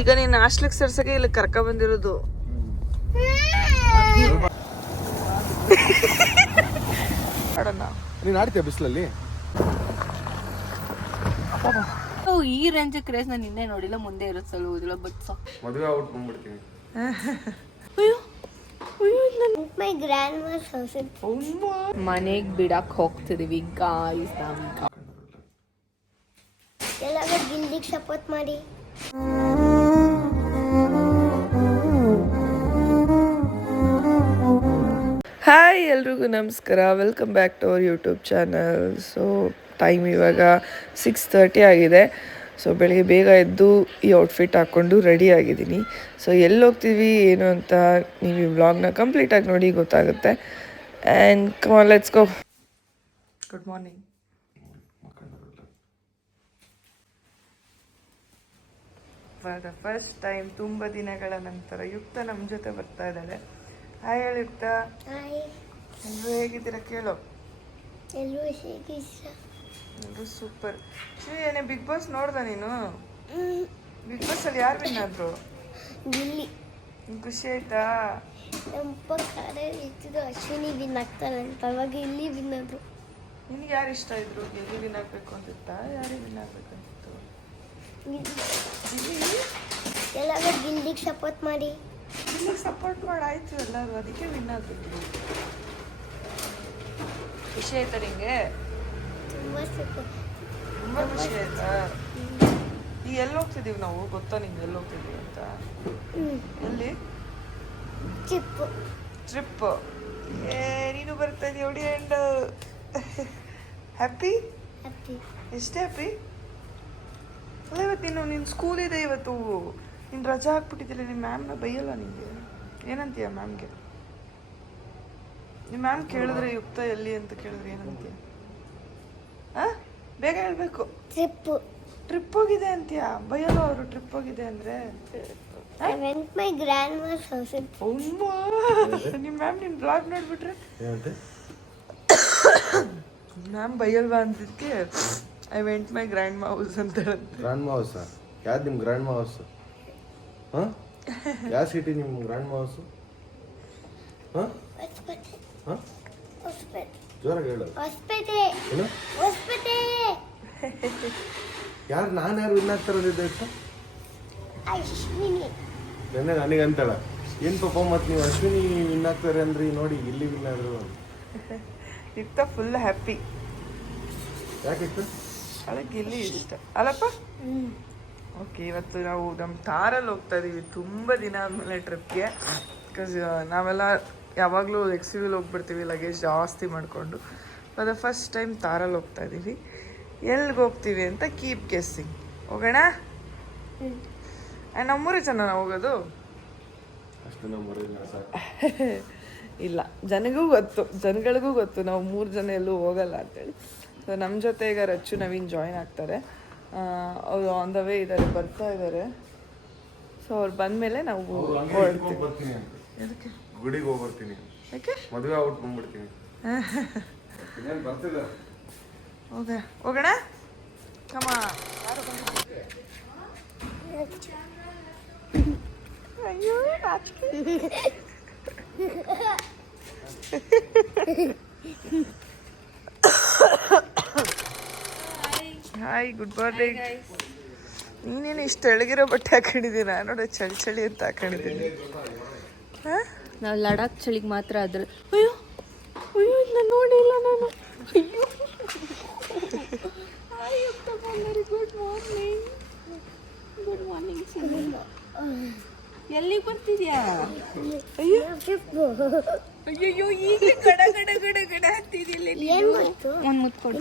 ಈಗ ನೀನ್ ಹಾಸ್ಟೆಲ್ಗೆ ಸೇರ್ಸಕ್ಕೆ ಇಲ್ಲಿ ಕರ್ಕ ಬಂದಿರೋದು. ನೀನ್ ಆಡ್ತೀಯ ಬಿಸಿಲಲ್ಲಿ? ಈ ರೇಂಜ್ ಕ್ರೇಜ್ ನಾನು ನಿನ್ನೆ ನೋಡಿಲ್ಲ, ಮುಂದೆ ಇರುತ್ತಲ್ಲ ಓದಿಲ್ಲ ಬಟ್ ಮದುವೆ ಔಟ್ ಬಂದ್ಬಿಡ್ತೀನಿ. ಮನೆಗ್ ಬಿಡಕ್ ಹೋಗ್ತಿದೀವಿ ಗಾಯ್ಸ್. ಎಲ್ಲಾದ್ರೂ ಗಿಲ್ಡಿಗೆ ಸಪೋರ್ಟ್ ಮಾಡಿ. ಹಾಯ್ ಎಲ್ರಿಗೂ ನಮಸ್ಕಾರ, welcome back to our YouTube channel. So time ಇವಾಗ 6:30 ಆಗಿದೆ. ಸೊ ಬೆಳಿಗ್ಗೆ ಬೇಗ ಎದ್ದು ಈ ಔಟ್ಫಿಟ್ ಹಾಕ್ಕೊಂಡು ರೆಡಿ ಆಗಿದ್ದೀನಿ. ಸೊ ಎಲ್ಲಿ ಹೋಗ್ತೀವಿ ಏನು ಅಂತ ನೀವು ಈ ವ್ಲಾಗ್ನ ಕಂಪ್ಲೀಟಾಗಿ ನೋಡಿ ಗೊತ್ತಾಗುತ್ತೆ. And come on, let's go. Good morning. ಇವಾಗ ಫಸ್ಟ್ ಟೈಮ್ ತುಂಬ ದಿನಗಳ ನಂತರ ಯುಕ್ತ ನಮ್ಮ ಜೊತೆ ಬರ್ತಾ ಇದ್ದಾಳೆ. ಹಾಯ್ ಹೇಳಿ ಯುಕ್ತ. ಎಲ್ಲರೂ ಹೇಗಿದ್ದೀರಾ ಕೇಳೋ. ಎಲ್ಲರೂ ಸೂಪರ್. ಏನೇ ಬಿಗ್ ಬಾಸ್ ನೋಡ್ದ ನೀನು? ಬಿಗ್ ಬಾಸ್ ಅಲ್ಲಿ ಯಾರು ವಿನ್ ಆದ್ರು? ಗಿಲ್ಲಿ. ಖುಷಿ ಆಯ್ತಾ? ಅಶ್ವಿನಿ ವಿನ್ ಆಗ್ತಾರೆ ಅಂತ, ಅವಾಗ ಇಲ್ಲಿ ವಿನ್ ಆದ್ರು. ನಿನ್ಗೆ ಯಾರು ಇಷ್ಟ ಇದ್ರು? ಗಿಲ್ಲಿ ವಿನ್ ಆಗ್ಬೇಕು ಅಂತಿತ್ತ? ಯಾರಿಗೆ ವಿನ್ ಆಗ್ಬೇಕಂತಿತ್ತು? ಎಲ್ಲಾದ್ರೂ ಗಿಲ್ಡಿಗೆ ಸಪೋರ್ಟ್ ಮಾಡಿ. ಗಿಲ್ಲಿಗೆ ಸಪೋರ್ಟ್ ಮಾಡಾಯ್ತು ಎಲ್ಲರೂ, ಅದಕ್ಕೆ ವಿನ್ ಆಗ್ಬೇಕು. ಖುಷಿ ಆಯ್ತಾ ನಿಂಗೆ? ತುಂಬಾ ಖುಷಿ ಆಯ್ತಾ? ಈಗ ಎಲ್ಲಿ ಹೋಗ್ತಿದೀವಿ ನಾವು ಗೊತ್ತಾ ನಿಂಗೆ? ಎಲ್ಲಿ ಹೋಗ್ತಿದೀವಿ ಅಂತ? ಎಲ್ಲಿ? ಟ್ರಿಪ್. ನೀನು ಬರ್ತಾ ಇದೀಯ ಒಡಿ. And happy? ಎಷ್ಟು ಹ್ಯಾಪಿ? ಅಲ್ಲ ಇವತ್ತು ನಿನ್ನ ಸ್ಕೂಲ್ ಇದೆ, ಇವತ್ತು ನೀನು ರಜಾ ಹಾಕ್ಬಿಟ್ಟಿದ್ದಿಲ್ಲ. ನಿಮ್ಮ ಮ್ಯಾಮ್ನ ಬೈಯಲ್ಲ ನಿಂಗೆ? ಏನಂತೀಯ ಮ್ಯಾಮ್ಗೆ? ನಿಮ್ಮ ಮ್ಯಾಮ್ ಕೇಳಿದ್ರೆ ಯುಕ್ತ ಎಲ್ಲಿ ಅಂತ ಕೇಳಿದ್ರೆ ಏನಂತೀಯ? ಬೇಗ ಹೇಳ್ಬೇಕು. ಟ್ರಿಪ್ ಹೋಗಿದೆ ಅಂತೀಯ? ಬೈಯಲ್ಲ ಅವರು ಟ್ರಿಪ್ ಹೋಗಿದೆ ಅಂದ್ರೆ? ನಿಮ್ಮ ಮ್ಯಾಮ್ ನಿನ್ನ ಬ್ಲಾಗ್ ನೋಡ್ಬಿಟ್ರೆ ಮ್ಯಾಮ್ ಬೈಯಲ್ವಾ ಅಂತಿದ್ಕೆ I went my grandma house ಅಂತ. Grandma house? ಯಾವ್ದು ನಿಮ್ಮ ಗ್ರ್ಯಾಂಡ್ ಮಾ ಹೌಸ್? ಹಾಂ, ಯಾವ ಸಿಟಿ ನಿಮ್ಮ ಗ್ರ್ಯಾಂಡ್ ಮಾ ಹೌಸ್? ಹಾಂ ಹಾಂ, ಜೋರಾಗಿ ಹೇಳು. ಏನು? ಯಾರು? ನಾನು ಯಾರು ವಿನ್ ಆಗ್ತಾರಲ್ಲಿದ್ದೆ ಇತ್ತು? ನೆನ್ನೆ ನನಗೆ ಅಂತಾಳ, ಏನು ಪಾಪ ಮತ್ತು ನೀವು ಅಶ್ವಿನಿ ವಿನ್ ಆಗ್ತಾರೆ ಅಂದ್ರಿ, ನೋಡಿ ಇಲ್ಲಿ ವಿನ್ ಆದ್ರು. ಇತ್ತ ಫುಲ್ ಹ್ಯಾಪಿ. ಯಾಕಿತ್ತು? ಅದಕ್ಕೆ ಇಲ್ಲಿ ಇಷ್ಟ ಅಲ್ಲಪ್ಪ. ಓಕೆ, ಇವತ್ತು ನಾವು ನಮ್ಮ ಕಾರಲ್ಲಿ ಹೋಗ್ತಾ ಇದ್ದೀವಿ ತುಂಬ ದಿನ ಆದಮೇಲೆ ಟ್ರಿಪ್ಗೆ. ಬಿಕಾಸ್ ನಾವೆಲ್ಲ ಯಾವಾಗಲೂ ಎಕ್ಸ್ಯೂವಿಲ್ ಹೋಗ್ಬಿಡ್ತೀವಿ ಲಗೇಜ್ ಜಾಸ್ತಿ ಮಾಡಿಕೊಂಡು. ಅದು ಫಸ್ಟ್ ಟೈಮ್ ತಾರಲ್ಲಿ ಹೋಗ್ತಾ ಇದ್ದೀವಿ. ಎಲ್ಲಿಗೆ ಹೋಗ್ತೀವಿ ಅಂತ ಕೀಪ್ ಗೆಸ್ಸಿಂಗ್. ಹೋಗೋಣ? ನಮ್ಮೂರೇ ಜನ ನಾವು ಹೋಗೋದು. ಇಲ್ಲ, ಜನಗಳಿಗೂ ಗೊತ್ತು ನಾವು 3 ಜನ ಎಲ್ಲೂ ಹೋಗಲ್ಲ ಅಂತೇಳಿ. ಸೊ ನಮ್ಮ ಜೊತೆ ಈಗ ರಚ್ಚು ನವೀನ್ ಜಾಯಿನ್ ಆಗ್ತಾರೆ. ಅವರು ಆನ್ ದ ವೇ ಇದ್ದಾರೆ, ಬರ್ತಾ ಇದ್ದಾರೆ. ಸೊ ಅವ್ರು ಬಂದಮೇಲೆ ನಾವು ಹೊರಡ್ತೀವಿ. ಎದಕ್ಕೆ? ಗುಡಿಗೆ ಹೋಗ್ಬರ್ತೀನಿ. ಯಾಕೆ? ಮದುವೆ ಔಟ್ ಬಂದ್ಬಿಡ್ತೀನಿ. ಹೋಗೋಣ ಕಮ. ಅಯ್ಯೋ ಹಾಯ್, ಗುಡ್ ಮಾರ್ನಿಂಗ್. ನೀನೇನು ಇಷ್ಟು ಎಳಗಿರೋ ಬಟ್ಟೆ ಹಾಕೊಂಡಿದ್ದೀನಿ? ನೋಡಿ ಚಳಿ ಚಳಿ ಅಂತ ಹಾಕೊಂಡಿದ್ದೀನಿ. ನಾವು ಲಡಾಖ್ ಚಳಿಗೆ ಮಾತ್ರ ಅದ್ರ. ಅಯ್ಯೋ ಅಯ್ಯೋ, ಇದನ್ನ ನೋಡಿಲ್ಲ ನಾನು. ಅಯ್ಯೋ, ಗುಡ್ ಮಾರ್ನಿಂಗ್. Good morning. ಎಲ್ಲಿಗೆ ಬರ್ತಿದ್ಯಾ? ಅಯ್ಯೋ, ಈಗ ಗಡ ಗಡ ಗಡ ಗಡ ಹತ್ತಿದಿಲ್ಲ. ಒಂದು ಮುತ್ಕೊಡು.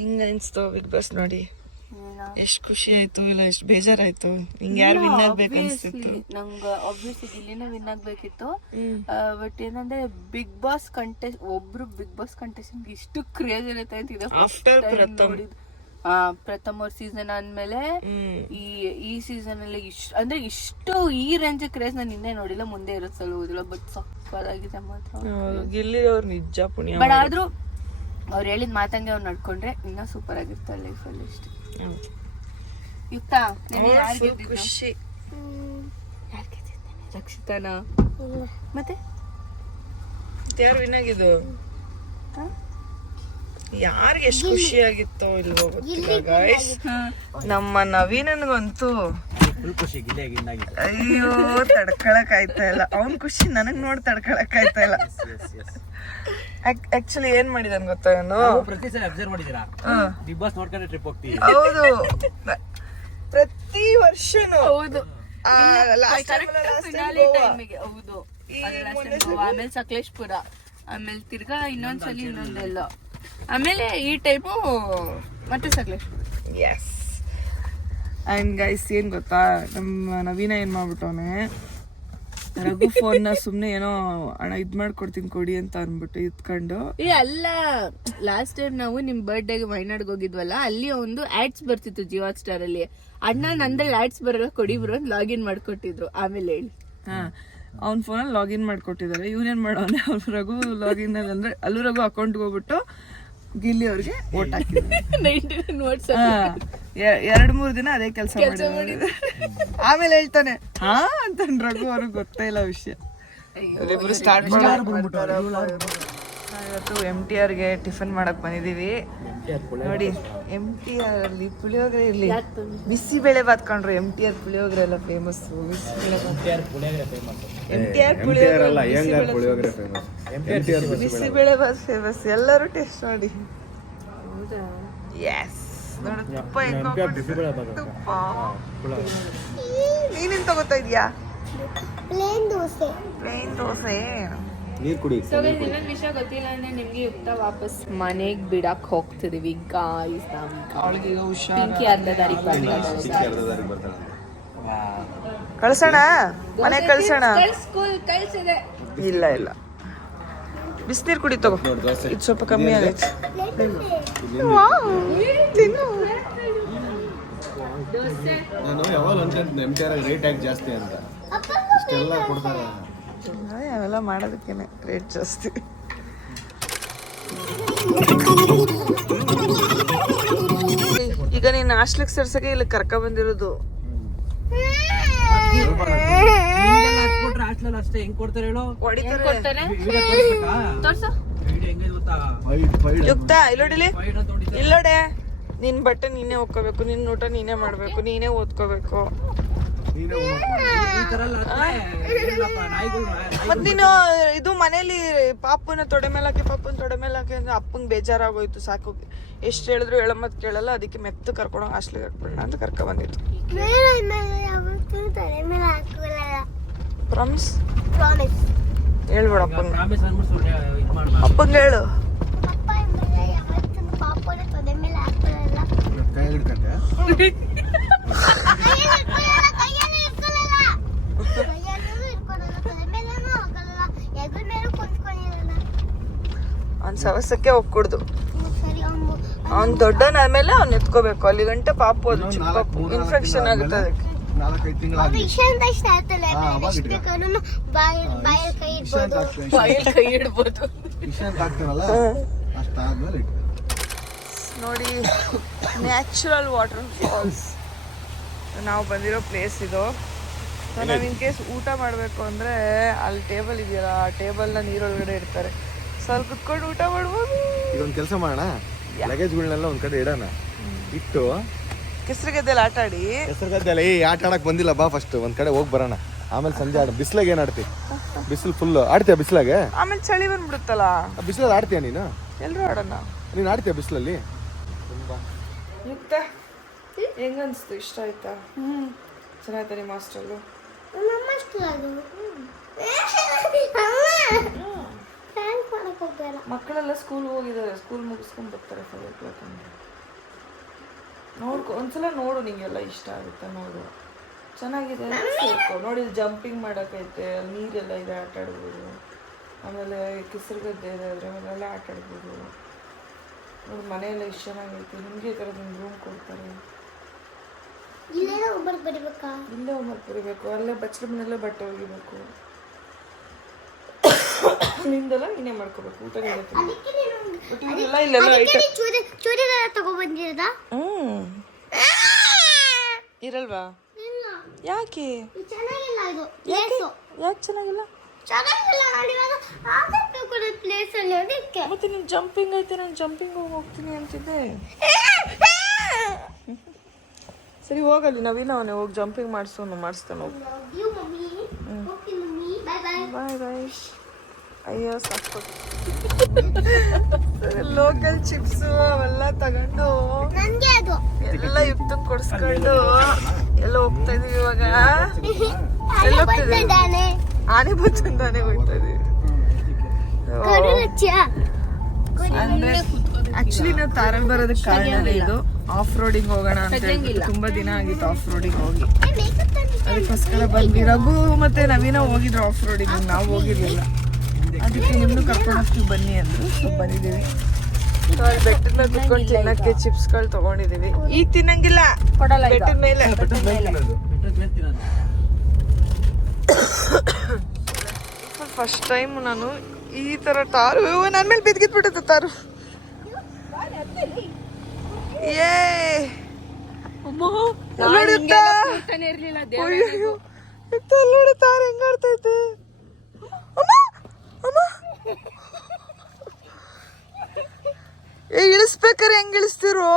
ಹಿಂಗೆ ಅನಿಸ್ತು ಬಿಗ್ ಬಾಸ್ ನೋಡಿ. ಎಷ್ಟು ಖುಷಿ ಆಯ್ತು, ಇಲ್ಲ ಎಷ್ಟು ಬೇಜಾರಾಯ್ತು? ನಿಂಗೆ ಯಾರು ವಿನ್ ಆಗ್ಬೇಕು ಅನ್ಸ್ತಿತ್ತು? ನಂಗೆ ಆಬ್ವಿಯಸ್ಲಿ ಗಿಲ್ಲಿನೇ ವಿನ್ ಆಗ್ಬೇಕಿತ್ತು. ಬಟ್ ಏನಂದ್ರೆ ಬಿಗ್ ಬಾಸ್ ಒಬ್ರು ಬಿಗ್ ಬಾಸ್ ಕಂಟೆಸ್ಟೆಂಟ್ ಇಷ್ಟು ಕ್ರೇಜ್ ಇರುತ್ತೆ ಅಂತ ಪ್ರಥಮ ಅವ್ರ ಸೀಸನ್ ಆದ್ಮೇಲೆ ಈ ಸೀಸನ್ ಅಲ್ಲಿ ಇಷ್ಟು ಈ ರೇಂಜ್ ಕ್ರೇಜ್ ನಾನು ನಿನ್ನೆ ನೋಡಿಲ್ಲ, ಮುಂದೆ ಇರುತ್ತಲ್ಲ ಓದಿಲ್ಲ ಬಟ್ ಸಕ್ಕತ್ತಾಗಿದೆ ಮಾತ್ರ. ಗಿಲ್ಲಿ ಅವ್ರು ನಿಜ ಪುಣ್ಯ. ಬಟ್ ಆದ್ರೂ ಅವ್ರು ಹೇಳಿದ ಮಾತಂಗೆ ಅವ್ರು ನಡ್ಕೊಂಡ್ರೆ ಇನ್ನೂ ಸೂಪರ್ ಆಗಿರ್ತಾರೆ ಲೈಫಲ್ಲಿ ಅಷ್ಟೇ. ಯುಕ್ತ ಖುಷಿ. ರಕ್ಷಿತಾನ ಮತ್ತೆ ಯಾರು ವಿನಾಗಿದ್ದು ಯಾರಿಗೆ ಎಷ್ಟು ಖುಷಿಯಾಗಿತ್ತೋ ಇಲ್ವೋ ಗೊತ್ತಿಲ್ಲ ಗಾಯ್ಸ್. ನಮ್ಮ ನವೀನನ್ಗಂತೂ ಅಯ್ಯೋ ತಡ್ಕೊಳಕ್ ಆಯ್ತಾ ಇಲ್ಲ. ಅವ್ನ್ ಖುಷಿ ನನಗ್ ನೋಡಿ ತಡ್ಕೊಳಕ್ ಆಯ್ತಾ ಇಲ್ಲ. ಆಕ್ಚುಲಿ ಏನ್ ಮಾಡಿದನ್ ಗೊತ್ತಾ ನಾನು ಪ್ರತಿ ಸಲ ಅಬ್ಸರ್ವ್ ಮಾಡಿದೀರಾ ಬಿಗ್ ಬಾಸ್ ನೋಡ್ಕೊಂಡ್ರೆ ಟ್ರಿಪ್ ಹೋಗ್ತೀವಿ. ಹೌದು ಪ್ರತಿ ವರ್ಷನೂ ಹೌದು ಹೌದು ಆಮೇಲೆ ಸಕಲೇಶ್ಪುರ ಆಮೇಲೆ ತಿರ್ಗಾ ಇನ್ನೊಂದ್ಸಲಿ ಇನ್ನೊಂದೆಲ್ಲ ಆಮೇಲೆ ಈ ಟೈಮು ಮತ್ತೆ ಸಕಲೇಶ್ಪುರ. ಎಸ್ ಅಂಡ್ ಗೈಸ್ ಏನ್ ಗೊತ್ತಾ ನಮ್ಮ ನವೀನ ಏನ್ ಮಾಡ್ಬಿಟ್ಟವನೆ ರಘು ಫೋನ್ನ ಸುಮ್ನೆ ಏನೋ ಹಣ ಇದ್ ಮಾಡ್ಕೊಡ್ತೀನಿ ಕೊಡಿ ಅಂತ ಅನ್ಬಿಟ್ಟು ಇತ್ಕೊಂಡು ಅಲ್ಲ ಲಾಸ್ಟ್ ಟೈಮ್ ನಾವು ನಿಮ್ ಬರ್ಡೇಗೆ ವಯನಾಡ್ಗೆ ಹೋಗಿದ್ವಲ್ಲ ಅಲ್ಲಿ ಒಂದು ಆಡ್ಸ್ ಬರ್ತಿತ್ತು ಜಿಯೋ ಹಾಟ್ ಸ್ಟಾರ್ ಅಲ್ಲಿ. ಅಣ್ಣ ನಂದ್ರಲ್ಲಿ ಆಡ್ಸ್ ಬರಲ್ಲ ಕೊಡಿ ಬ್ರೋ ಅಂತ ಲಾಗಿನ್ ಮಾಡ್ಕೊಟ್ಟಿದ್ರು. ಆಮೇಲೆ ಹೇಳಿ ಅವ್ನ ಫೋನಲ್ಲಿ ಲಾಗಿನ್ ಮಾಡ್ಕೊಟ್ಟಿದ್ದಾರೆ. ಇವ್ನೇನ್ ಮಾಡೋನೆ ಅವ್ರು ರಘು ಲಾಗಿನ್ ಅಲ್ಲಿ ಅಂದ್ರೆ ಅಲ್ಲೂ ರಘು ಅಕೌಂಟ್ಗೆ ಹೋಗ್ಬಿಟ್ಟು ಗಿಲ್ಲಿ ಅವ್ರಿಗೆ ಓಟ್ ಹಾಕಿದ್ರು. 2-3 ದಿನ ಅದೇ ಕೆಲಸ ಮಾಡಿದ್ರು. ಆಮೇಲೆ ಹೇಳ್ತಾನೆ ಹಾ ಅಂತ ರಘು ಅವ್ರಿಗೆ ಗೊತ್ತೇ ಇಲ್ಲ ವಿಷಯ. ಇವರಿಬ್ರು ಸ್ಟಾರ್ಟ್ ಇವತ್ತು MTR ಗೆ ಟಿಫನ್ ಮಾಡಕ್ ಬಂದಿದೀವಿ. ನೋಡಿ MTR ಅಲ್ಲಿ ಪುಳಿಯೋಗರೆ ಇರ್ಲಿ ಬಿಸಿಬೇಳೆ ಬಾತ್ ಕಂಡ್ರು. MTR ಪುಳಿಯೋಗರೆ ಎಲ್ಲ ಫೇಮಸ್. ಬಿಸಿಬೇಳೆ ಬಾತ್ ಫೇಮಸ್. ಎಲ್ಲರೂ ಟೇಸ್ಟ್ ಮಾಡಿ. ಎಸ್ ನೋಡಿ ತುಪ್ಪ ತುಪ್ಪ. ನೀನೇನ್ ತಗೋತಾ ಇದೀಯಾ? ಪ್ಲೇನ್ ದೋಸೆ. ಪ್ಲೇನ್ ದೋಸೆ. ನೀರ್ ಕುಡಿ. ಇನ್ನೊಂದು ವಿಷಯ ಗೊತ್ತಿಲ್ಲ ಅಂದ್ರೆ ನಿಮ್ಗೆ ಯುಕ್ತ ವಾಪಸ್ ಮನೆಗ್ ಬಿಡಕ್ ಹೋಗ್ತಿದೀವಿ ಗಾಯ್ಸ್. ಅವಳಿಗೆ ಈಗ ಹುಷಾರ್. ಪಿಂಕಿ ಅರ್ಧ ದಾರಿಗೆ ಕಳ್ಸೋಣ ಮನೆ ಕಳ್ಸೋಣ. ಸ್ಕೂಲ್ ಕಳ್ಸಿದೆ. ಇಲ್ಲ ಇಲ್ಲ ಬಿಸಿನೀರು ಕುಡಿ ತಗೋ. ಇದು ಸ್ವಲ್ಪ ಕಮ್ಮಿ ಆಗೈತೆ. ನಾನು ಯಾವಾಗ ಅನ್ಕೊಂತೀನಿ MTR ರೇಟ್ ಯಾಕೆ ಜಾಸ್ತಿ ಅಂತ. ಇಷ್ಟೆಲ್ಲ ಕೊಡ್ತಾರೆ. ಅವೆಲ್ಲ ಮಾಡೋದಕ್ಕೇನೆ ರೇಟ್ ಜಾಸ್ತಿ. ಈಗ ನೀನು ಹಾಸ್ಟ್ಲಿಗೆ ಸೇರ್ಸಕ್ಕೆ ಇಲ್ಲಿ ಕರ್ಕ ಬಂದಿರೋದು. ಅಷ್ಟೇ ಹೆಂಗ್ ಕೊಡ್ತಾರೆ ಹೇಳು. ಕೊಡ್ತಾರೆ ತೋರ್ಸು. ಯುಕ್ತ ಇಲ್ಲೋಡಿಲಿ ಇಲ್ಲೋಡೆ. ನಿನ್ ಬಟ್ಟೆ ನೀನೇ ಒಕ್ಕೋಬೇಕು, ನಿನ್ ಊಟ ನೀನೇ ಮಾಡ್ಬೇಕು, ನೀನೇ ಓದ್ಕೋಬೇಕು. ಮತ್ ನೀನು ಇದು ಮನೇಲಿ ಪಾಪನ ತೊಡೆ ಮೇಲೆ ಹಾಕಿ ಅಂದ್ರೆ ಅಪ್ಪಂಗೆ ಬೇಜಾರಾಗೋಯ್ತು. ಸಾಕು ಎಷ್ಟು ಹೇಳಿದ್ರು ಹೇಳಮ್ಮತ್ ಕೇಳಲ್ಲ. ಅದಕ್ಕೆ ಮೆತ್ತ ಕರ್ಕೊಂಡು ಹಾಸ್ಟ್ಲಿಗೆ ಹಾಕ್ಬಿಡೋಣ ಅಂತ ಕರ್ಕ ಬಂದಿತ್ತು. ಪ್ರಾಮಿಸ್ ಹೇಳ್ಬೇಡ ಅಪ್ಪಂಗೆ ಹೇಳು. ಕೈ ಹಿಡ್ಕಂಡೆ ಅವ್ನ್ ಸವಸಕ್ಕೆ ಹೋಗ್ಕೊಡ್ದು. ಅವ್ನ್ ದೊಡ್ಡನಾದ್ಮೇಲೆ ಅವ್ನ್ ಎತ್ಕೋಬೇಕು. ಅಲ್ಲಿ ಗಂಟೆ ಪಾಪು ಅದು ಚಿಕ್ಕ ಇನ್ಫೆಕ್ಷನ್ ಆಗುತ್ತೆ ಅದಕ್ಕೆ. 4-5 ತಿಂಗಳ ಕೈ ಇಡ್ಬೋದು. ಅಷ್ಟಾದ್ಮೇಲೆ ನೋಡಿ ನ್ಯಾಚುರಲ್ ವಾಟರ್ ಫಾಲ್ಸ್ ನಾವು ಬಂದಿರೋ ಪ್ಲೇಸ್ ಇದು. ನಾವು ಇನ್ ಕೇಸ್ ಊಟ ಮಾಡಬೇಕು ಅಂದರೆ ಅಲ್ಲಿ ಟೇಬಲ್ ಇದೆಯಲ್ಲ, ಆ ಟೇಬಲ್ನ ನೀರೊಳಗಡೆ ಇಡ್ತಾರೆ. ಸೊ ಅಲ್ಲಿ ಕುತ್ಕೊಂಡು ಊಟ ಮಾಡ್ಬೋದು. ಇದೊಂದು ಕೆಲಸ ಮಾಡೋಣ, ಲಗೇಜ್ಗಳನ್ನೆಲ್ಲ ಒಂದು ಕಡೆ ಇಡೋಣ. ಇಟ್ಟು ಕೆಸರುಗದ್ದೆಲ್ಲ ಆಟ ಆಡಿ. ಕೆಸರುಗದ್ದೆಲ್ಲ ಆಟ ಆಡಕ್ಕೆ ಬಂದಿಲ್ಲ ಬಾ, ಫಸ್ಟ್ ಒಂದು ಕಡೆ ಹೋಗಿ ಬರೋಣ. ಆಮೇಲೆ ಸಂಜೆ ಆಡ. ಬಿಸ್ಲಾಗ ಏನು ಆಡ್ತಿ? ಬಿಸಿಲು ಫುಲ್ ಆಡ್ತೀಯ ಬಿಸ್ಲಾಗೆ? ಆಮೇಲೆ ಚಳಿ ಬಂದ್ಬಿಡುತ್ತಲ್ಲ. ಬಿಸಿಲಲ್ಲಿ ಆಡ್ತೀಯ ನೀನು? ಎಲ್ಲರೂ ಆಡೋಣ. ನೀನು ಆಡ್ತೀಯ ಬಿಸಿಲಲ್ಲಿ? ಯುಕ್ತ ಹೆಂಗನ್ಸ್ತು? ಇಷ್ಟ ಆಯ್ತಾ? ಚೆನ್ನಾಯ್ತಾ ನಿಮ್ಮ ಹಾಸ್ಟೆಲ್ಲು? ಮಕ್ಕಳೆಲ್ಲ ಸ್ಕೂಲ್ ಹೋಗಿದ್ದಾರೆ, ಸ್ಕೂಲ್ ಮುಗಿಸ್ಕೊಂಡು ಬರ್ತಾರೆ 5 o'clock ಅಂತ. ನೋಡ್ಕೊ ಒಂದ್ಸಲ ನೋಡು, ನಿಂಗೆಲ್ಲ ಇಷ್ಟ ಆಗುತ್ತೆ. ನೋಡು ಚೆನ್ನಾಗಿದೆ, ಸೇರ್ಕೊ. ನೋಡಿ ಇಲ್ಲಿ ಜಂಪಿಂಗ್ ಮಾಡೋಕ್ಕೈತೆ, ಅಲ್ಲಿ ನೀರೆಲ್ಲ ಇದೆ, ಆಟ ಆಡ್ಬೋದು. ಆಮೇಲೆ ಕೆಸರುಗದ್ದೆ ಇದೆ, ಅದ್ರ ಮೇಲೆಲ್ಲ ಆಟ ಆಡ್ಬೋದು. ನೋಡಿ ಮನೆಯೆಲ್ಲ ಇಷ್ಟು ಚೆನ್ನಾಗೈತೆ. ನಿಮಗೆ ಈ ಥರದ್ದು ಒಂದು ರೂಮ್ ಕೊಡ್ತಾರೆ. ಇಲ್ಲೇ ಹೋಮ್ವರ್ಕ್ ಬರೀಬೇಕು. ಅಲ್ಲೇ ಬಚ್ಚಲ ಮನೆಯಲ್ಲೇ ಬಟ್ಟೆ ಒಗಿಬೇಕು. ನಿಂದೆಲ್ಲ ನೀನೇ ಮಾಡ್ಕೋಬೇಕು. ಊಟ ನೀನೇ ತಿನ್ಬೇಕು. ಚೂಡಿದಾರ ತಗೊಬಂದಿರದ ಇರಲ್ವಾ? ಯಾಕೆ ಚೆನ್ನಾಗಿಲ್ಲ ಇದು ಪ್ಲೇಸು. ಯಾಕೆ ಚೆನ್ನಾಗಿಲ್ಲ? ಚೆನ್ನಾಗಿಲ್ಲ ಅಲ್ಲಿವಾಗ ಆಗಬೇಕು ಪ್ಲೇಸ್ ಅಲ್ಲಿ ಅದಕ್ಕೆ. ಮತ್ತೆ ನೀನು ಜಂಪಿಂಗ್ ಐತೆ, ನಾನು ಜಂಪಿಂಗ್ ಹೋಗ್ತೀನಿ ಅಂತಿದ್ದೆ. ಸರಿ ಹೋಗಲ್ಲಿ ನವೀನ ಅವನೇ ಹೋಗಿ ಜಂಪಿಂಗ್ ಮಾಡಿಸ್ತಾನೆ ಹೋಗಿ. ಬಾಯ್ ಬಾಯ್. ಅಯ್ಯೋ ಸಾಕು. ಲೋಕಲ್ ಚಿಪ್ಸು ಅವೆಲ್ಲ ತಗೊಂಡು ನನಗೆ ಅದು ಎಲ್ಲ ಯುಕ್ತಕ್ಕೆ ಕೊಡಿಸ್ಕೊಂಡು ಎಲ್ಲ ಹೋಗ್ತಾ ಇದೀವಿ ಇವಾಗ. ಎಲ್ಲ ಹೋಗ್ತಿದೀವಿ, ಆನೆ ಬಚ್ಚಂದಾನೆ ಹೋಗ್ತಾ ಇದೀವಿ. ಅಂದ್ರೆ ಆಕ್ಚುಲಿ ನಾವು ತಾರಲ್ಲಿ ಬರೋದಕ್ಕೆ ಕಾರಣನೇ ಇದು. ಆಫ್ ರೋಡಿಂಗ್ ಹೋಗೋಣ ಅಂತ ಹೇಳ್ಬಿಟ್ಟು ತುಂಬಾ ದಿನ ಆಗಿತ್ತು ಆಫ್ ರೋಡಿಂಗ್ ಹೋಗಿ, ಅದಕ್ಕೋಸ್ಕರ ಬಂದ್ವಿ. ರಘು ಮತ್ತೆ ನವೀನ ಹೋಗಿದ್ರು ಆಫ್ ರೋಡಿಂಗ್, ನಾವು ಹೋಗಿರ್ಲಿಲ್ಲ. ಅದಕ್ಕೆ ನಿಮ್ಮನ್ನು ಕರ್ಕೊಂಡು ಹೋಗ್ತೀವಿ ಬನ್ನಿ ಅಂದ್ರು, ಸೊ ಬಂದಿದ್ದೀವಿ. ಬೆಟ್ಟದ ಮೇಲೆ ಕುತ್ಕೊಂಡು ತಿನ್ನಕ್ಕೆ ಚಿಪ್ಸ್ಗಳು ತಗೊಂಡಿದೀವಿ. ಈಗ ತಿನ್ನಂಗಿಲ್ಲ, ಬೆಟ್ಟದ ಮೇಲೆ. ಫಸ್ಟ್ ಟೈಮ್ ನಾನು ಈ ತರ ತಾರು ನನ್ನ ಮೇಲೆ ಬಿದ್ದಿಟ್ಬಿಟ್ಟೆ ತಾರು. ಏ ತಾರು ಹೆಂಗಾಡ್ತೈತೆ. ಇಳಿಸ್ಬೇಕಾರೆ ಹೆಂಗ್ ಇಳಿಸ್ತಿರೋ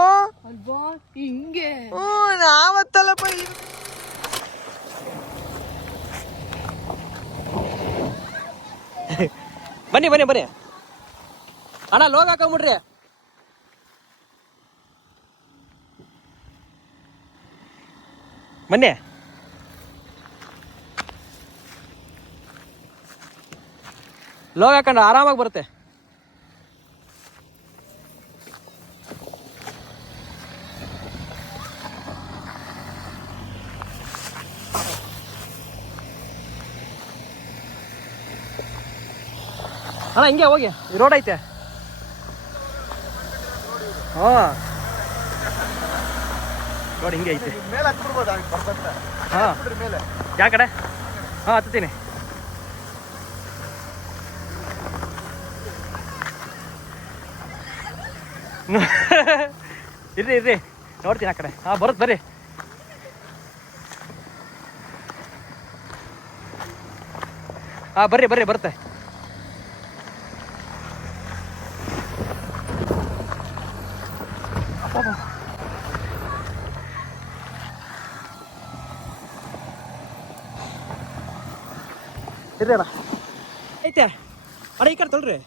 ಹಿಂಗೆ. ನಾವತ್ತಲ್ಲಪ್ಪ. ಬನ್ನಿ ಬನ್ನಿ ಬನ್ನಿ ಅಣ್ಣ, ಲೋಗ್ ಹಾಕೊಂಬಿಡ್ರಿ. ಬನ್ನಿ. ಲೋಗ್ ಹಾಕೊಂಡು ಆರಾಮಾಗಿ ಬರುತ್ತೆ. ಅಣ್ಣ ಹಿಂಗೆ ಹೋಗಿ, ರೋಡ್ ಐತೆ. ರೋಡ್ ಹಿಂಗೆ ಐತೆ. ಯಾವ ಕಡೆ? ಹತ್ತೀನಿ. ಇರ್ರಿ ಇರ್ರಿ, ನೋಡ್ತೀನಿ ಆ ಕಡೆ. ಬರುತ್ತೆ ಬರ್ರಿ. ಬರ್ರಿ ಬರ್ರಿ, ಬರುತ್ತೆ. ಇರ್ರಿ ಅಣ್ಣ, ಐತೆ ಅಣ್ಣ, ಈ ಕಡೆ ತೊಳ್ರಿ.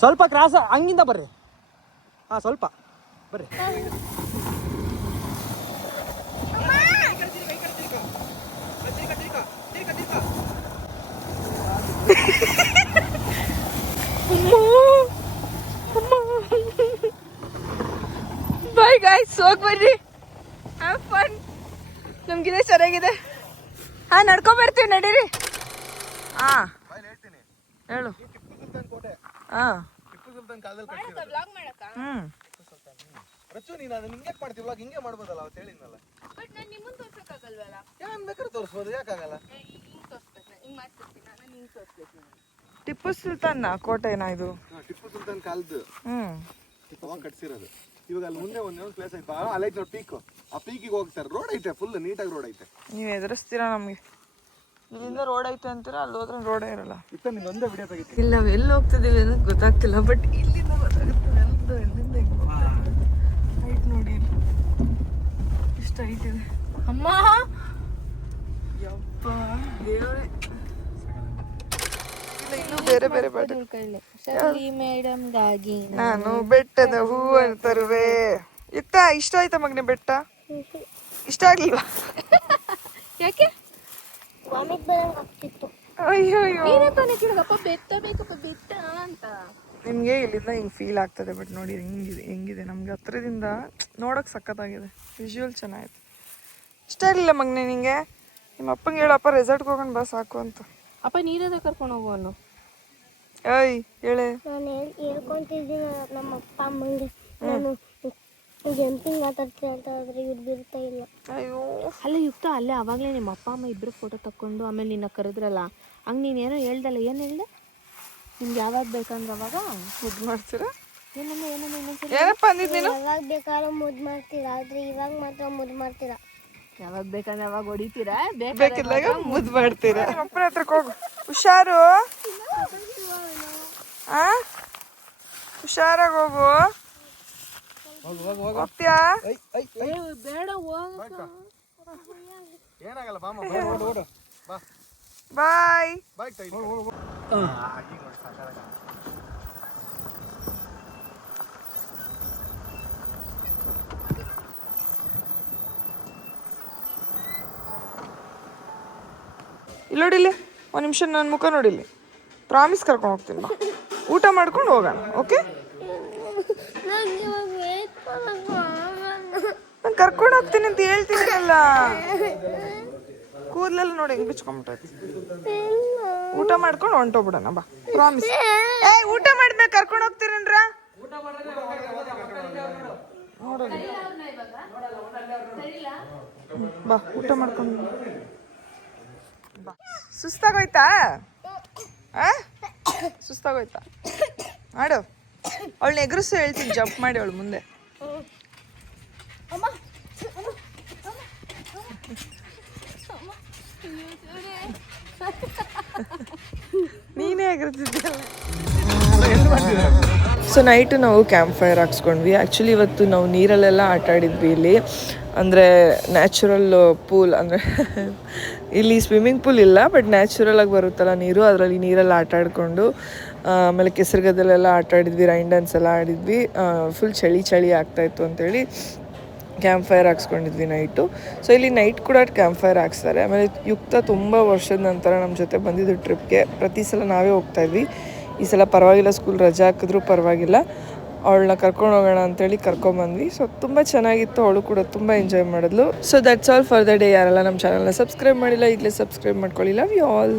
ಸ್ವಲ್ಪ ಕ್ರಾಸ್ ಹಂಗಿಂದ ಬರ್ರಿ. ಸ್ವಲ್ಪ ಬರ್ರಿ. ಬಾಯ್ ಗಾಯ್ಸ್, ಹೋಗಿ ಬರ್ರಿ, ಹ್ಯಾವ್ ಫನ್. ನಮ್ಗಿದೆ ಚೆನ್ನಾಗಿದೆ. ನಡ್ಕೊಂಡ್ ಬರ್ತೀವಿ, ನಡೀರಿ. ಹೇಳು. ಟಿಪ್ಪು ಸುಲ್ತಾನ್ ಕಾಲದಲ್ಲಿ ಕಟ್ಟಿರೋದು. ರಚ್ಚು, ನೀನು ಅದನ್ನ ಹಿಂಗೆ ಮಾಡ್ತೀವಿ, ಹಿಂಗೆ ಮಾಡ್ಬೋದಲ್ಲ ಅವತ್ತು ಹೇಳಿದ್ನಲ್ಲ. ಬಟ್ ನಾನು ನಿಮ್ಮನ್ನ ತೋರ್ಸಕ್ಕಾಗಲ್ವಲ್ಲ? ಏನ್ ಬೇಕಾದ್ರೆ ತೋರಿಸ್ಬೋದು, ಯಾಕಾಗಲ್ಲ? ಹಿಂಗ್ ತೋರ್ಸ್ಬೇಕು, ಹಿಂಗ್ ಮಾಡ್ತಿರ್ತೀನಿ ನಾನು, ಹಿಂಗ್ ತೋರ್ಸ್ಬೇಕು. ಟಿಪ್ಪು ಸುಲ್ತಾನ್ ಕೋಟೆನಾ ಇದು? ಟಿಪ್ಪು ಸುಲ್ತಾನ್ ಕಾಲದ್ದು ಅವಾಗ ಕಟ್ಸಿರೋದು. ಇವಾಗ ಅಲ್ಲಿ ಮುಂದೆ ಒಂದೊಂದು ಪ್ಲೇಸ್ ಐತೆ, ಅಲ್ಲಿ ಐತೆ ನೋಡಿ ಪೀಕ್. ಆ ಪೀಕಿಗೆ ಹೋಗ್ತಾರೆ, ರೋಡ್ ಐತೆ, ಫುಲ್ ನೀಟಾಗಿ ರೋಡ್ ಐತೆ. ನೀವು ಎದುರಿಸ್ತೀರಾ ನಮಗೆ? ಇಲ್ಲಿಂದ ರೋಡ್ ಐತೆ ಅಂತೀರಾ, ಅಲ್ಲಿ ಹೋದ್ರೆ ರೋಡೇ ಇರಲ್ಲ. ಒಂದೇ ವಿಡಿಯೋ ತೆಗಿತೀನಿ. ಇಲ್ಲ, ನಾವು ಎಲ್ಲಿ ಹೋಗ್ತಿದ್ದೀವಿ ಅನ್ನೋದು ಗೊತ್ತಾಗ್ತಿಲ್ಲ, ಬಟ್ ಇಲ್ಲಿಂದ ಗೊತ್ತಾಗುತ್ತೆ. ಎಲ್ಲಿಂದ ಹೈಟ್ ನೋಡಿ, ಇಷ್ಟು ಹೈಟ್ ಇದೆ. ಅಮ್ಮ ಯಪ್ಪ ದೇವ್ರೆ. ಇನ್ನು ಬೇರೆ ಬೇರೆ ಪಾಠ. ಮೇಡಮ್ಗಾಗಿ ನಾನು ಬೆಟ್ಟದ ಹೂವನ್ನು ತರುವೆ. ಇಷ್ಟ ಆಯ್ತಾ ಮಗನೇ ಬೆಟ್ಟ? ಇಷ್ಟ ಆಗ್ಲಿಲ್ವಾ? ಯಾಕೆ? ವಾಮಿಟ್ ಬರಂಗ್ ಆಗ್ತಿತ್ತು. ಅಯ್ಯೋ ಬೆತ್ತ ಬೇಕಪ್ಪ, ಬೆತ್ತ ಅಂತ. ನಿಮ್ಗೆ ಇಲ್ಲಿಂದ ಹಿಂಗ್ ಫೀಲ್ ಆಗ್ತದೆ, ಬಟ್ ನೋಡಿ ಹೆಂಗಿದೆ ನಮ್ಗೆ ಹತ್ರದಿಂದ ನೋಡಕ್ ಸಖತ್ತಾಗಿದೆ. ವಿಜುವಲ್ ಚೆನ್ನಾಗಿದೆ. ಇಷ್ಟ ಆಗಲಿಲ್ಲ ಮಗನೇ ನಿಂಗೆ? ನಿಮ್ಮ ಅಪ್ಪಂಗೆ ಹೇಳಪ್ಪ ರೆಸಾರ್ಟ್ಗೆ ಹೋಗೋಣ ಬಾ ಸಾಕು ಅಂತ. ಅಪ್ಪ ನೀರದ ಕರ್ಕೊಂಡು ಹೋಗುವನು. ಏಯ್ ಹೇಳೆ. ನಾನು ಹೇಳ್ಕೊಂತಿದ್ದೀನಿ ನಮ್ಮ ಅಪ್ಪ ಅಮ್ಮಂಗೆ. ನಾನು ಜಂಪಿಂಗ್ ಮಾತಾಡ್ತೀನಿ ಅಂತ ಆದ್ರೆ ಇವ್ರು ಬಿಡ್ತಾ ಇಲ್ಲ. ಅಯ್ಯೋ ಅಲ್ಲ ಯುಕ್ತ ಅಲ್ಲೇ ಅವಾಗಲೇ ನಿಮ್ಮ ಅಪ್ಪ ಅಮ್ಮ ಇಬ್ಬರು ಫೋಟೋ ತಕ್ಕೊಂಡು ಆಮೇಲೆ ನಿನ್ನ ಕರೆದ್ರಲ್ಲ ಹಂಗೆ ನೀನೇನೋ ಹೇಳ್ದಲ್ಲ ಏನು ಹೇಳ್ದೆ ನಿಮ್ಗೆ ಯಾವಾಗ ಬೇಕಂದ್ರೆ ಅವಾಗ ಮುದ್ದು ಮಾಡ್ತೀರಾ? ಏನಂದ್ರೆ ಇನ್ನೊಂದ್ಸಲ ಏನಪ್ಪ ಅಂದಿದ್ ನೀನು? ಯಾವಾಗ ಬೇಕಾದ್ರೂ ಮುದ್ದು ಮಾಡ್ತೀರಾ, ಆದ್ರೆ ಇವಾಗ ಮಾತ್ರ ಮುದ್ದು ಮಾಡ್ತೀರಾ. ಯಾವಾಗ ಬೇಕಂದ್ರೆ ಅವಾಗ ಹೊಡಿತೀರಾ ಬೇಕಿದ್ದಾಗ ಮುದ್ದು ಮಾಡ್ತೀರಾ? ಅಪ್ಪನ ಹತ್ರಕ್ಕೆ ಹೋಗು. ಹುಷಾರು, ಆ ಹುಷಾರಾಗಿ ಹೋಗು. ಹೋಗ್ತೀಯಾ? ಬೇಡ ಹೋಗ ಏನಾಗಲ್ಲ ಬಾಮ ಓಡು ಬಾ ಬಾಯ್. ಬಾಯ್ ಟೈಟ್ ಇಲ್ಲಿ ನೋಡಿಲ್ಲಿ ಒಂದು ನಿಮಿಷ ನನ್ನ ಮುಖ ನೋಡಿಲ್ಲಿ. ಪ್ರಾಮಿಸ್ ಕರ್ಕೊಂಡು ಹೋಗ್ತೀನಿ ಬಾ. ಊಟ ಮಾಡ್ಕೊಂಡು ಹೋಗೋಣ, ಓಕೆ? ನಂಗೆ ಇವಾಗ ವೇಟ್ ಮಾಡಕ್ ಆಗಲ್ಲ. ನಾನು ಕರ್ಕೊಂಡು ಹೋಗ್ತೀನಿ ಅಂತ ಹೇಳ್ತೀನಲ್ಲ. ಕೂದಲೆಲ್ಲ ನೋಡಿ ಹೆಂಗೆ ಬಿಚ್ಕೊಂಬಿಟ್ಟೈತಿ. ಊಟ ಮಾಡ್ಕೊಂಡು ಹೊಂಟೋಗ್ಬಿಡೋಣ ಬಾ, ಪ್ರಾಮಿಸ್. ಏ ಊಟ ಮಾಡಿದ್ಮೇಲೆ ಕರ್ಕೊಂಡು ಹೋಗ್ತೀರೇನ್ರ? ನೋಡೋಣ ಬಾ, ಊಟ ಮಾಡ್ಕೊಂಡು ಬಾ. ಸುಸ್ತಾಗೋಯ್ತಾ? ಸುಸ್ತಾಗೋಯ್ತಾ? ಮಾಡು, ಅವಳನ್ನ ಎದುರಿಸು ಹೇಳ್ತೀನಿ, ಜಂಪ್ ಮಾಡಿ ಅವಳು ಮುಂದೆ. ನೀನೇ ಆಗಿರ್ತಿದ್ಯಲ್ಲ. ಸೊ ನೈಟು ನಾವು ಕ್ಯಾಂಪ್ ಫೈರ್ ಹಾಕ್ಸ್ಕೊಂಡ್ವಿ. ಆ್ಯಕ್ಚುಲಿ ಇವತ್ತು ನಾವು ನೀರಲ್ಲೆಲ್ಲ ಆಟ ಆಡಿದ್ವಿ ಇಲ್ಲಿ. ಅಂದರೆ ನ್ಯಾಚುರಲ್ ಪೂಲ್, ಅಂದರೆ ಇಲ್ಲಿ ಸ್ವಿಮ್ಮಿಂಗ್ ಪೂಲ್ ಇಲ್ಲ, ಬಟ್ ನ್ಯಾಚುರಲಾಗಿ ಬರುತ್ತಲ್ಲ ನೀರು, ಅದರಲ್ಲಿ ನೀರಲ್ಲಿ ಆಟ ಆಡಿಕೊಂಡು ಆಮೇಲೆ ಕೆಸರುಗದಲ್ಲೆಲ್ಲ ಆಟ ಆಡಿದ್ವಿ, ರೈನ್ ಡ್ಯಾನ್ಸ್ ಎಲ್ಲ ಆಡಿದ್ವಿ. ಫುಲ್ ಚಳಿ ಆಗ್ತಾಯಿತ್ತು ಅಂತೇಳಿ ಕ್ಯಾಂಪ್ ಫೈರ್ ಹಾಕ್ಸ್ಕೊಂಡಿದ್ವಿ ನೈಟು. ಸೊ ಇಲ್ಲಿ ನೈಟ್ ಕೂಡ ಕ್ಯಾಂಪ್ ಫೈರ್ ಹಾಕ್ಸ್ತಾರೆ. ಆಮೇಲೆ ಯುಕ್ತ ತುಂಬ ವರ್ಷದ ನಂತರ ನಮ್ಮ ಜೊತೆ ಬಂದಿದ್ದು ಟ್ರಿಪ್ಗೆ. ಪ್ರತಿ ಸಲ ನಾವೇ ಹೋಗ್ತಾಯಿದ್ವಿ. ಈ ಸಲ ಪರವಾಗಿಲ್ಲ, ಸ್ಕೂಲ್ ರಜೆ ಹಾಕಿದ್ರೂ ಪರವಾಗಿಲ್ಲ, ಅವಳನ್ನ ಕರ್ಕೊಂಡು ಹೋಗೋಣ ಅಂತೇಳಿ ಕರ್ಕೊಂಬಂದ್ವಿ. ಸೊ ತುಂಬ ಚೆನ್ನಾಗಿತ್ತು, ಅವಳು ಕೂಡ ತುಂಬ ಎಂಜಾಯ್ ಮಾಡಿದ್ಲು. So that's all for the day. ಯಾರೆಲ್ಲ ನಮ್ಮ ಚಾನಲ್ನ ಸಬ್ಸ್ಕ್ರೈಬ್ ಮಾಡಿಲ್ಲ ಈಗಲೇ ಸಬ್ಸ್ಕ್ರೈಬ್ ಮಾಡ್ಕೊಳ್ಳಿ. Love you all.